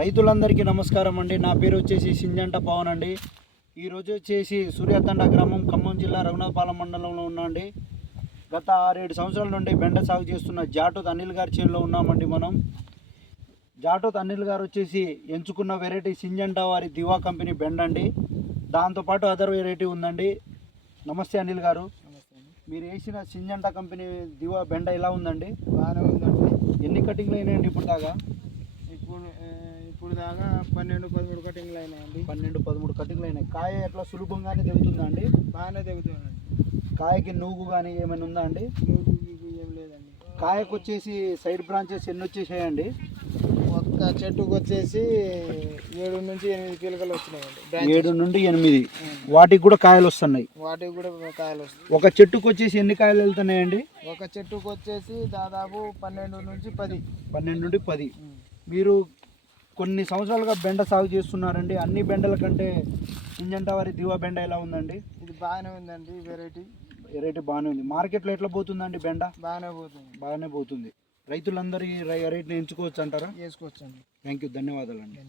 రైతులందరికీ నమస్కారం అండి. నా పేరు వచ్చేసి సింజంట పవన్ అండి. ఈరోజు వచ్చేసి సూర్యాతండ గ్రామం, ఖమ్మం జిల్లా, రఘునాథపాలెం మండలంలో ఉన్నాండి. గత 6-7 సంవత్సరాల నుండి బెండ సాగు చేస్తున్న జాటోత్ అనిల్ గారి చేనులో ఉన్నామండి. మనం జాటోత్ అనిల్ గారు వచ్చేసి ఎంచుకున్న వెరైటీ సింజంట వారి దివా కంపెనీ బెండ అండి. దాంతోపాటు అదర్ వెరైటీ ఉందండి. నమస్తే అనిల్ గారు. మీరు వేసిన సింజంట కంపెనీ దివా బెండ ఎలా ఉందండి? బాగానే ఉందండి. ఎన్ని కటింగ్లు అయినాయండి ఇప్పుడు దాకా? ఇప్పుడు దాకా 12-13 కటింగ్లు అయినాయండి. 12-13 కటింగ్లు అయినాయి. కాయ ఎట్లా సులభంగానే తెగుతుందా అండి? బాగానే తెగుతుందండి. కాయకి నువ్వు కానీ ఏమైనా ఉందా అండి? ఏం లేదండి. కాయకు వచ్చేసి సైడ్ బ్రాంచెస్ ఎన్ని వచ్చేసాయండి? ఒక్క చెట్టుకు వచ్చేసి 7-8 పిలకలు వచ్చినాయండి. 7 నుండి 8. వాటికి కూడా కాయలు వస్తున్నాయి. వాటికి కూడా కాయలు వస్తాయి. ఒక చెట్టుకు వచ్చేసి ఎన్ని కాయలు వెళ్తున్నాయండి? ఒక చెట్టుకు వచ్చేసి దాదాపు 12 నుంచి 10. 12 నుండి 10. మీరు కొన్ని సంవత్సరాలుగా బెండ సాగు చేస్తున్నారండి. అన్ని బెండల కంటే సింజంట వారి దివా బెండ ఎలా ఉందండి? ఇది బాగానే ఉందండి. వెరైటీ బాగానే ఉంది. మార్కెట్లో ఎట్లా పోతుందండి బెండ? బాగానే పోతుంది. రైతులందరూ ఈ రైట్ని ఎంచుకోవచ్చు అంటారా? చేసుకోవచ్చండి. థ్యాంక్ యూ, ధన్యవాదాలండి.